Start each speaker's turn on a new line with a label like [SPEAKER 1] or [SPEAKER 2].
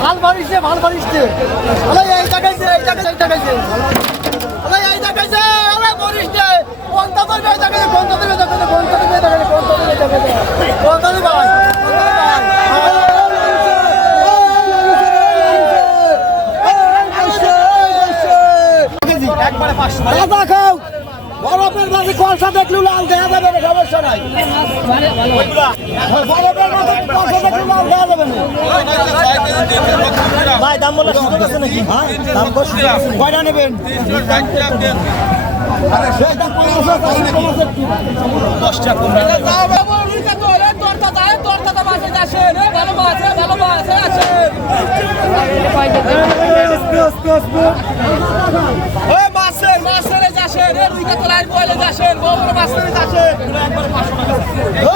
[SPEAKER 1] ভালো বাড়িছে ভালো বাড়িছে এই দেখে যাই এই দেখে যাই দেখে যাই আরে এই দেখে যাই আরে মরিস নে কোনটা করবে এই দেখে কোনটা দিবে দেখে দেখে দেখে দাদা খাও বরফের মাঝে কলসা দেখলু লাল দেওয়া যাবে না সমস্যা নাই। বরফের মাঝে কলসা দেখলু লাল দেওয়া যাবে না। ভাই দাম বলে সুযোগ আছে নাকি? হ্যাঁ? দাম? কয়টা নেবেন? সেই দাম
[SPEAKER 2] আসেন উইকেট লাইন বলে আসেন বড় বড় বাস আসেন একবার পাঁচশো টাকা